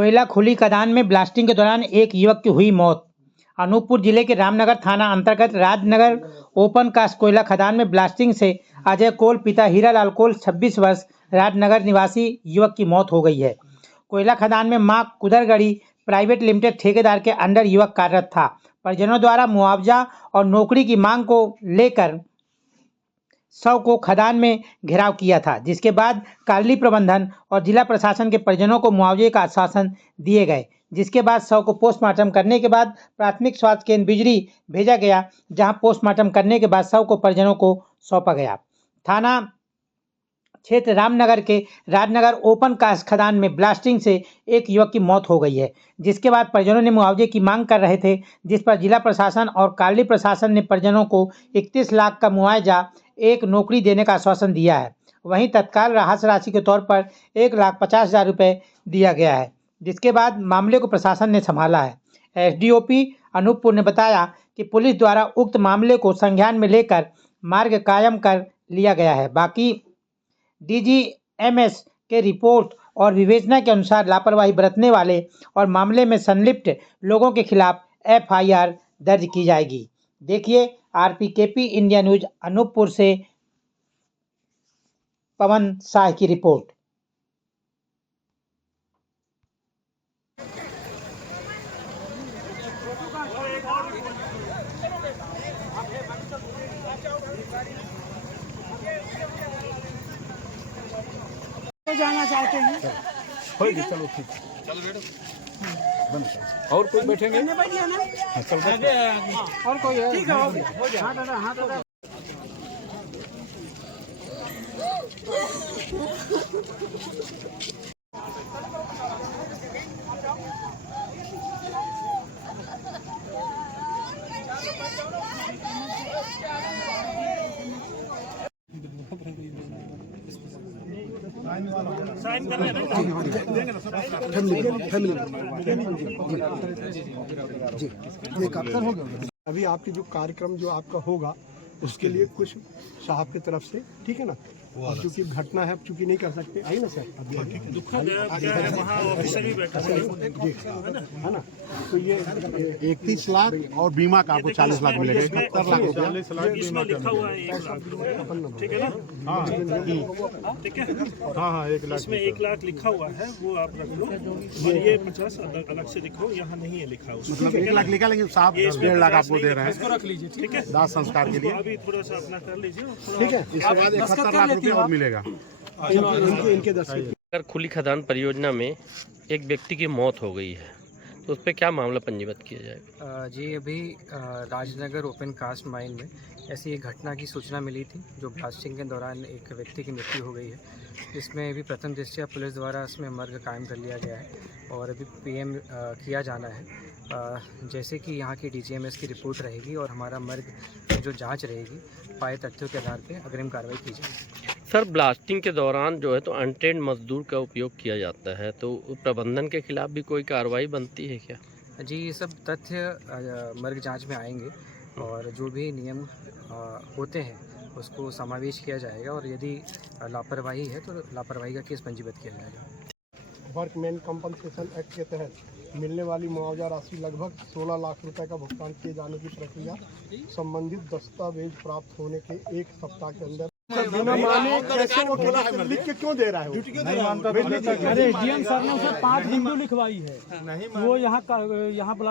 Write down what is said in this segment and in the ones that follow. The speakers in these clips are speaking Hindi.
कोयला खुली खदान में ब्लास्टिंग के दौरान एक युवक की हुई मौत। अनूपपुर जिले के रामनगर थाना अंतर्गत राजनगर ओपन कास्ट कोयला खदान में ब्लास्टिंग से अजय कोल पिता हीरालाल कोल 26 वर्ष राजनगर निवासी युवक की मौत हो गई है। कोयला खदान में मां कुदरगढ़ी प्राइवेट लिमिटेड ठेकेदार के अंडर युवक कार्यरत था। परिजनों द्वारा मुआवजा और नौकरी की मांग को लेकर शव को खदान में घेराव किया था, जिसके बाद कॉलोनी प्रबंधन और जिला प्रशासन के परिजनों को मुआवजे का आश्वासन दिए गए, जिसके बाद शव को पोस्टमार्टम करने के बाद प्राथमिक स्वास्थ्य केंद्र बिजरी भेजा गया, जहां पोस्टमार्टम करने के बाद शव को परिजनों को सौंपा गया। थाना क्षेत्र रामनगर के राजनगर ओपन कास्ट खदान में ब्लास्टिंग से एक युवक की मौत हो गई है, जिसके बाद परिजनों ने मुआवजे की मांग कर रहे थे, जिस पर जिला प्रशासन और कॉलोनी प्रशासन ने परिजनों को 31 लाख का मुआवजा, एक नौकरी देने का आश्वासन दिया है। वहीं तत्काल राहत राशि के तौर पर 1,50,000 रुपये दिया गया है, जिसके बाद मामले को प्रशासन ने संभाला है। एसडीओपी अनूपपुर ने बताया कि पुलिस द्वारा उक्त मामले को संज्ञान में लेकर मार्ग कायम कर लिया गया है। बाकी डीजीएमएस के रिपोर्ट और विवेचना के अनुसार लापरवाही बरतने वाले और मामले में संलिप्त लोगों के खिलाफ एफआईआर दर्ज की जाएगी। देखिए आरपीकेपी इंडिया न्यूज अनूपपुर से पवन शाह की रिपोर्ट। जाना चाहते हैं होगी, चलो ठीक, चलो बैठो। और कोई बैठेंगे? चल और कोई है? ठीक है, हो जाए। हाँ दादा, हाँ दादा। साइन कर रहे हैं अभी आपकी जो कार्यक्रम जो आपका होगा उसके लिए कुछ साहब की तरफ से, ठीक है ना, और चूंकि घटना है, चूंकि नहीं कर सकते, आई ना सर, है ना, तो ये 31 लाख और बीमा का आपको 40 लाख मिलेगा, 71 लाख ठीक है ना? ठीक है, हाँ 1 लाख इसमें 1 लाख लिखा हुआ है, वो आप रख लो, और ये 50 अलग से लिखो, यहाँ नहीं है लिखा हुआ। मतलब 1 लाख लिखा, लेकिन साहब 1.5 लाख आपको दे रहे हैं, इसको रख लीजिए, ठीक है, दाह संस्कार के लिए। अभी थोड़ा सा अपना कर लीजिए, ठीक है, इसके बाद 71 लाख रुपये और मिलेगा। इनके 10 खुली खदान परियोजना में एक व्यक्ति की मौत हो गई है, तो उस पर क्या मामला पंजीबद्ध किया जाएगा? जी अभी राजनगर ओपन कास्ट माइन में ऐसी एक घटना की सूचना मिली थी, जो ब्लास्टिंग के दौरान एक व्यक्ति की मृत्यु हो गई है। इसमें अभी प्रथम दृष्टया पुलिस द्वारा इसमें मर्ग कायम कर लिया गया है और अभी पीएम किया जाना है। जैसे कि यहाँ की डीजीएमएस की रिपोर्ट रहेगी और हमारा मर्ग जो जांच रहेगी, पाए तथ्यों के आधार पर अग्रिम कार्रवाई की जाएगी। सर, ब्लास्टिंग के दौरान जो है तो अनट्रेन्ड मजदूर का उपयोग किया जाता है, तो प्रबंधन के खिलाफ भी कोई कार्रवाई बनती है क्या? जी ये सब तथ्य मर्ग जांच में आएंगे और जो भी नियम होते हैं उसको समावेश किया जाएगा, और यदि लापरवाही है तो लापरवाही का केस पंजीबद्ध किया जाएगा। वर्कमैन कंपनसेशन एक्ट के तहत मिलने वाली मुआवजा राशि लगभग 16 लाख रुपए का भुगतान किए जाने की प्रक्रिया संबंधित दस्तावेज प्राप्त होने के 1 सप्ताह के अंदर बिना माने कैसे वो लिख के क्यों दे रहा है? अरे डीएम सर ने उसे 5 बिंदु लिखवाई है, वो यहाँ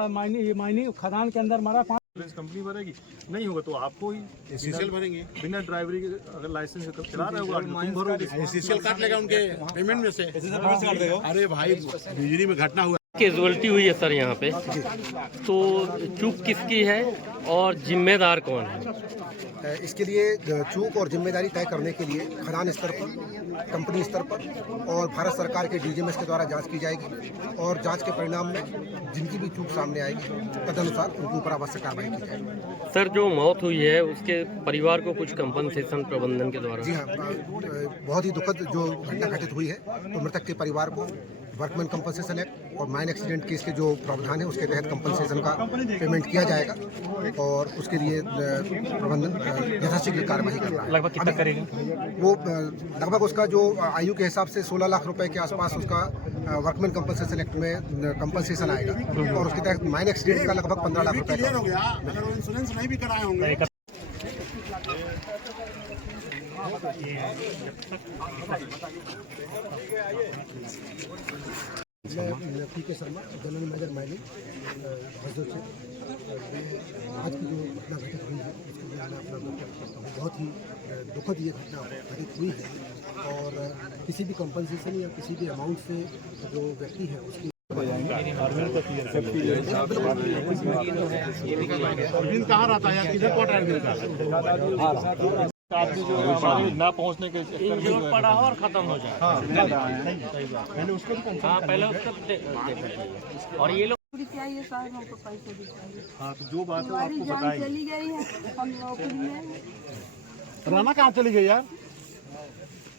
माइनिंग खदान के अंदर मारा। कंपनी भरेगी, नहीं होगा तो आपको ही एससीसीएल भरेंगे, बिना ड्राइवरी के अगर लाइसेंस चला रहे हो तुम भरोगे, एससीसीएल काट लेगा उनके पेमेंट में से। अरे भाई, बिजली में घटना हुआ, कैजुअलिटी हुई है सर यहाँ पे, तो चूक किसकी है और जिम्मेदार कौन है? इसके लिए चूक और जिम्मेदारी तय करने के लिए खदान स्तर पर, कंपनी स्तर पर और भारत सरकार के डीजीएमएस के द्वारा जांच की जाएगी, और जांच के परिणाम में जिनकी भी चूक सामने आएगी तदनुसार उनके ऊपर आवश्यक कार्रवाई की जाएगी। सर, जो मौत हुई है उसके परिवार को कुछ कंपनसेशन प्रबंधन के द्वारा? जी हाँ, बहुत ही दुखद जो घटना घटित हुई है, तो मृतक के परिवार को वर्कमैन कंपनसेशन एक्ट और माइन एक्सीडेंट केस के जो प्रावधान है उसके तहत कंपनसेशन का पेमेंट किया जाएगा और उसके लिए प्रबंधन यथाशीघ्र कार्रवाई कर रहा है। लगभग कितना करेगा वो लगभग उसका जो आयु के हिसाब से 16 लाख रुपए के आसपास उसका वर्कमैन कंपनसेशन एक्ट में कंपनसेशन आएगा और उसके तहत माइन एक्सीडेंट का लगभग 15 लाख रुपए क्लियर हो गया, अगर वो इंश्योरेंस नहीं भी कराए होंगे मैं पीके शर्मा जनरल मैनेजर माइनिंग हजरत से आज की जो घटना घटित हुई है उसके लिए मैं अपना दुख व्यक्त करता हूँ। बहुत ही दुखद ये घटना घटित हुई है और किसी भी कंपनसेशन या किसी भी अमाउंट से जो व्यक्ति है उसकी अरविंद कहाँ रहता है यार, किधर क्वार्टर अरविंद का ना पहुंचने के पड़ा हो और खत्म हो जाए। मैंने उसको भी हाँ पहले उसको और ये लोग चाहिए साहब, हमको पैसे भी चाहिए। हाँ तो जो बात है वो हमारी आपको जान बताएंगे। चली गई है, हम नौकरी में राना कहाँ चली गई यार?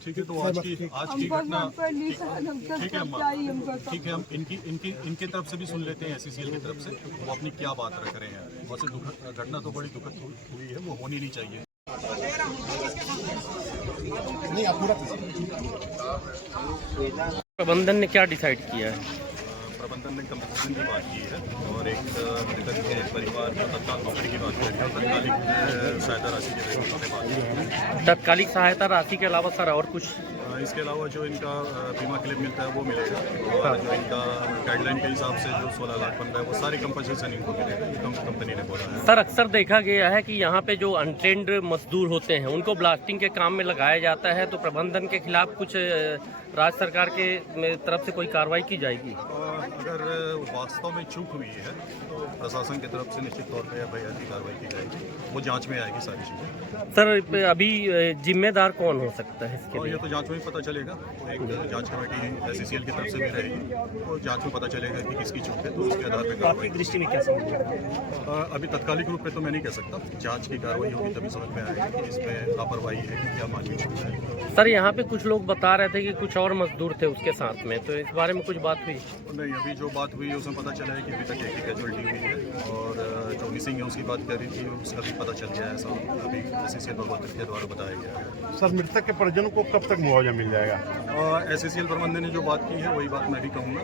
ठीक है, तो आज की हमको घटना घर पर ली साहब, हमको ठीक है सब अम्मा, चाहिए हमको सब। ठीक है, हम इनकी तरफ से भी सुन लेते हैं एससीसीएल की तरफ से वो अपनी क्या बात रख रहे हैं। वैसे घटना तो बड़ी दुखद हुई है, वो होनी नहीं चाहिए। नहीं आप पूरा प्रबंधन ने क्या डिसाइड किया है? प्रबंधन ने कंपनसेशन की बात की है और एक मृतक के परिवार को तत्काल नौकरी की बात करी है और तत्कालिक सहायता राशि के बारे में बात की है। तात्कालिक सहायता राशि के अलावा सर और कुछ? इसके अलावा जो इनका बीमा क्लेम मिलता है वो मिलेगा और जो इनका गाइडलाइन के हिसाब से जो 16 लाख बन रहा है वो सारी कंपनसेशन इनको मिलेगा, ये कंपनी ने बोला है। सर अक्सर देखा गया है कि यहाँ पे जो अनट्रेंड मजदूर होते हैं उनको ब्लास्टिंग के काम में लगाया जाता है, तो प्रबंधन के खिलाफ कुछ राज्य सरकार के तरफ से कोई कार्रवाई की जाएगी? अगर वास्तव में चूक हुई है तो प्रशासन की तरफ से निश्चित तौर पर एफआईआर की कार्रवाई की जाएगी, वो जांच में आएगी सारी चीज़ें। सर अभी जिम्मेदार कौन हो सकता है इसके और लिए? ये तो जांच में ही पता चलेगा, तो एक जांच कमेटी एससीसीएल की तरफ से भी रहेगी, तो जांच में पता चलेगा कि किसकी चूक है, तो उसके आधार पर कार्रवाई दृष्टि में क्या समझ? अभी तत्कालिक रूप में तो मैं नहीं कह सकता, जांच की कार्रवाई होगी तभी समझ में आएगा कि इसमें लापरवाही है कि क्या मानवीय चूक है। सर यहाँ पे कुछ लोग बता रहे थे कि कुछ और मजदूर थे उसके साथ में, तो इस बारे में कुछ बात हुई? नहीं, अभी जो बात हुई है उसमें पता चला है कि अभी तक एक ही कैजुअल्टी हुई है और जो मिसिंग है उसकी बात कर रही थी उसका भी पता चल गया है, ऐसा अभी एससीसीएल भगवती के द्वारा बताया गया है। सर मृतक के परिजनों को कब तक मुआवजा मिल जाएगा? एससीसीएल प्रबंधन ने जो बात की है वही बात मैं भी कहूँगा।